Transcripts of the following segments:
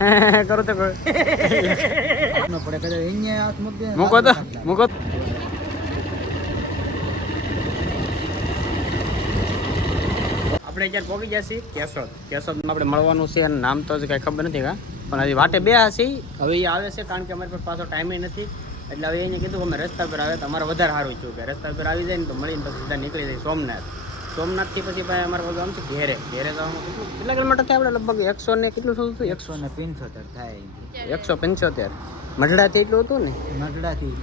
કરો તો મૂકો તો મૂકો. આપણે ક્યારે પહોંચી ગયા છીએ કેશોદ. કેશોદમાં આપણે મળવાનું છે અને નામ તો કાંઈ ખબર નથી કા, પણ હજી વાટે બે હશે. હવે એ આવે છે કારણ કે અમારી પાસે પાછો ટાઈમે નથી, એટલે હવે એને કીધું અમે રસ્તા પર આવે તો અમારે વધારે સારું થયું કે રસ્તા પર આવી જાય ને તો મળીને પછી સીધા નીકળી જાય સોમનાથ. સોમનાથથી પછી ભાઈ અમારે બધું આમ છે ઘેરે જવાનું. કેટલા કિલોમીટર થાય આપણે? લગભગ 100 ને કેટલું શું હતું? 175 થાય. 175 મઢડાથી એટલું હતું ને? મઢડાથી.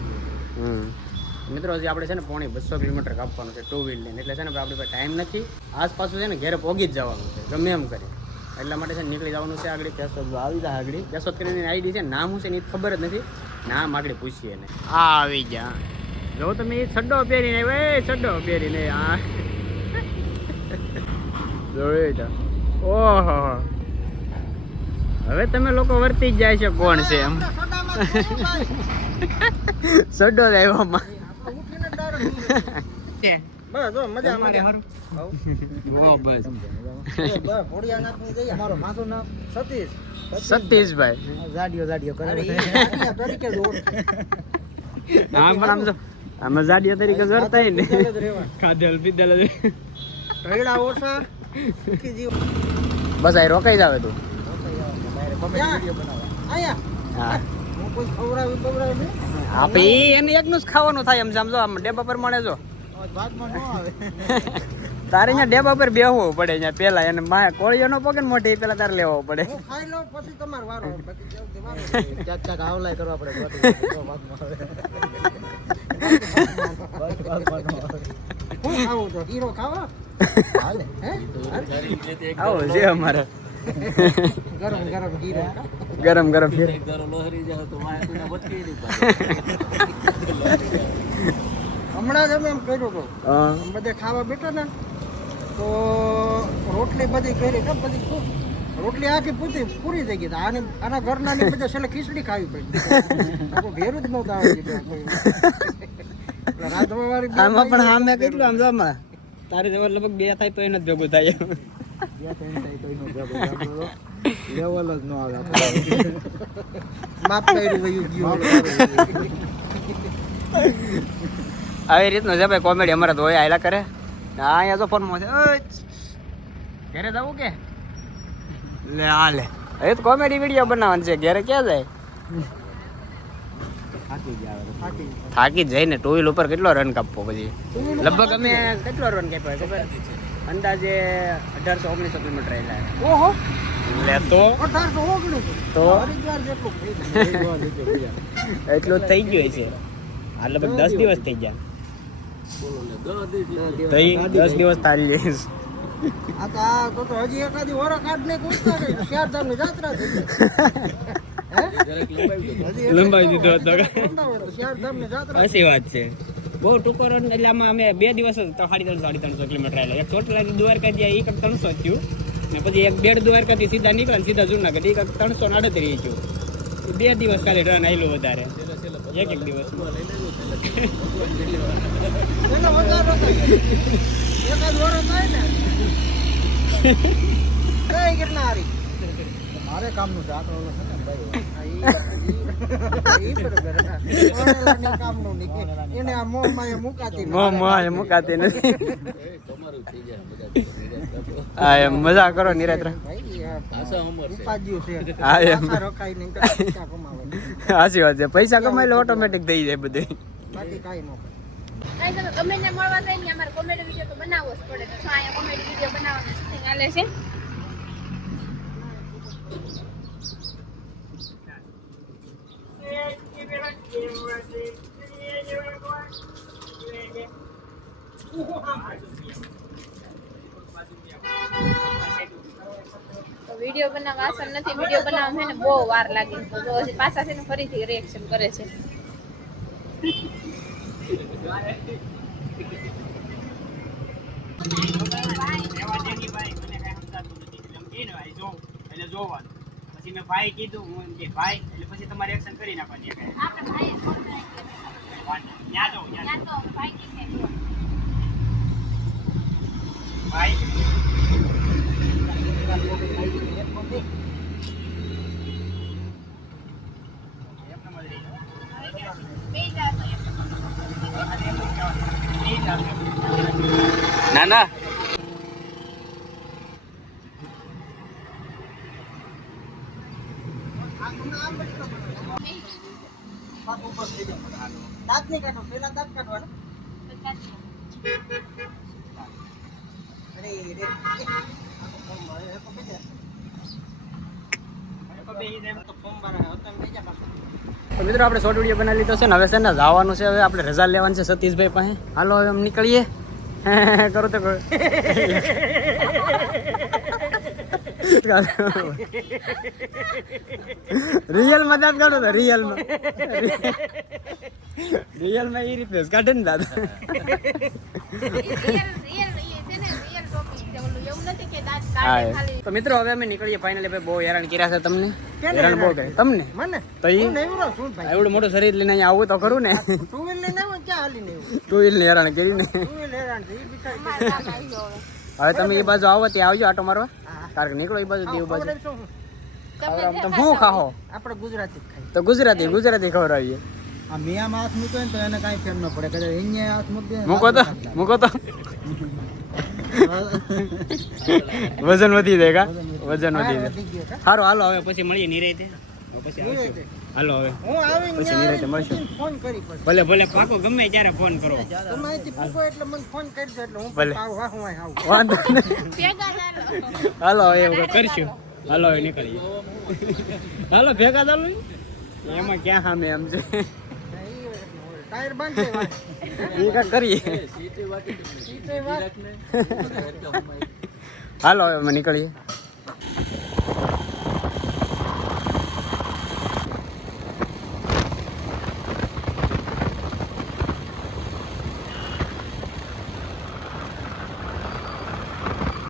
મિત્રો હજી આપણે છે ને 200 કિલોમીટર કાપવાનું છે 2 વ્હીલ લઈને, એટલે છે ને આપણી પાસે ટાઈમ નથી. આસપાસ છે ને ઘેરે પહોંચી જ જવાનું છે ગમે એમ કરી, એટલા માટે છે ને નીકળી જવાનું છે. આગળ કેશોદ આવી જાય. આગળ કેશોદ કરીને આઈડી છે, નામ શું છે ને એ ખબર જ નથી. નામ આગળ પૂછીએ ને. આ આવી જા જો તમે છડ્ડો પહેરીને આવ્યા, છડ્ડો પહેરીને આ જોઈ. ઓહો હવે તમે લોકો વર્તી જ જાય છે કોણ છે એમ. છડ્ડો જ આવ્યોમાં સતીશભાઈ. આમાં જાડિયો તરીકે જોરતા ને ખાધેલ પીધેલ બસ આ રોકાઈ જાવે તું. આપે એને એકનું જ ખાવાનું થાય એમ સમજો. આમ ડેબા પર મળે જો તારે અહીંયા ડેબા પર બેહવું પડે. અહીંયા પેલા એને કોળીઓ નો પગે મોટી પેલા તારે લેવો પડે. આવો છે અમારે ગરમ ગરમ હમણાં જ અમે એમ કર્યું હતું. બધે ખાવા બેઠા ને તો રોટલી બધી કરી કે બધી રોટલી આખી પૂરી થઈ ગઈ. આના ઘરના ની બધા છેલ્લે ખીચડી ખાવી પડી. ભેરું જ નહોતું આવડતું. આમાં પણ હા મેં કેટલું આમ જમા તારે જવા લગભગ 2 થાય તો એને જ ભેગું થાય. લેવલ જ ન આવે. માફ કર્યું ગયું. આવી રીતનું છે ભાઈ કોમેડી અમારે તો હોય આયલા કરે. અહીંયા તો ફોનમાં છે ઘરે જવું કે લે આ લે હવે તો કોમેડી વિડીયો બનાવવાનું છે. ઘરે ક્યાં જાય? થાકી જાય ને. 2 વ્હીલ ઉપર કેટલો રન કાપવો પછી? લગભગ અમે કેટલો રન કાપ્યો ખબર? અંદાજે 1819 કિલોમીટર આવેલા. ઓહો લે તો 1819 તો એટલું થઈ ગયું છે. આ લગભગ 10 દિવસ થઈ ગયા. 10 દિવસ તારી જઈશ. હજી એકાદી ઓરા કાઢ ને ચારધામ ની જાત્રા થઈ લંબાઈ દીધો હતો. ચારધામ ની જાત્રા. સાચી વાત છે. બહુ ટૂંકો રન. એટલે આમાં અમે 2 દિવસ 350 કિલોમીટર આવેલા. એક ચોટલાથી દ્વારકા ગયા એ 300 થયું ને પછી 1.5 દ્વારકાથી સીધા નીકળ્યા સીધા જુનાગઢ એ 338 થયું. 2 દિવસ ખાલી રન આવેલું વધારે એક દિવસ. મારે કામનું છે મુકાતી નથી. મજા કરો નિરાત. સાચી વાત છે. પૈસા કમાઈ લો ઓટોમેટિક થઈ જાય બધું. ગમે ને મળવા જાય ને અમારે કોમેડી વિડીયો તો બનાવવો જ પડે. તો અહીંયા કોમેડી વિડીયો બનાવવાનું શૂટિંગ ચાલે છે. તો વિડીયો બનાવવા આસાન નથી. વિડીયો બનાવવા છે ને બહુ વાર લાગે. તો જો હજી પાછા છે ને ફરીથી રિએક્શન કરે છે. પછી મેં ભાઈ કીધું હું એમ કે ભાઈ એટલે પછી તમારે એક્શન કરી નાખવાની. ભાઈ ના દાંત નહીં કાઢો, પેલા દાંત કાઢવાના. અરે રે. તો મિત્રો આપણે શોર્ટ વિડીયો બનાવી લીધો છે ને હવે છે ને જવાનું છે હવે આપણે રજા લેવાની છે સતીશભાઈ પાસે હાલો હવે આમ નીકળીએ કરો તો રિયલમાં દાંત કાઢો તો રિયલમાં રિયલમાં એ રીતે કાઢે ને દાદા તો મિત્રો હવે અમે નીકળીએ ફાઇનલી ભાઈ બહુ હેરાન કર્યા છે તમને હેરાન બહુ કરે તમને મને તો ઈ શું ભાઈ એવડું મોટું શરીર લઈને અહીંયા આવું તો ખરું ને ટુ વ્હીલ લઈને આવો ક્યાં હાલીને આવ્યો? ટુ વ્હીલ ને હેરાન કરીને ટુ વ્હીલ હેરાન છે ઈ બિચારી હવે તમે એ બાજુ આવો ત્યાં આવજો આટો મારવા કારણ કે નીકળો એ બાજુ દેવ બાજુ ખબર શું? તમે શું ખાઓ આપણે ગુજરાતી જ ખાઈએ. તો ગુજરાતી ખવડાવીએ આ મિયામાં હાથ મૂકે ને તો એને કાંઈ ફેર ન પડે કદાચ અહીંયા હાથ મૂકે મૂકો તો વજન વધી જાય કા વજન વધી જાય સારું હાલો હવે પછી મળીએ નિરાંતે પછી આવશું હાલો હવે હું આવીને પછી ત્યાં નિરાંતે મળશું ફોન કરી પછી ભલે પાકો ગમે ત્યારે ફોન કરો તમે અહીંથી પૂછો એટલે મને ફોન કરજો એટલે હું ભલે. આવું હા હું અહીં આવું. વાંધો નહીં હાલો હવે એવું કરશું હાલો હવે નીકળીએ હાલો ભેગા ચાલો એમાં ક્યાં સામે એમ છે ટાયર બાંધી દેવા. એ કાંઈક કરીએ સીટે વાત. હાલો હવે અમે નીકળીએ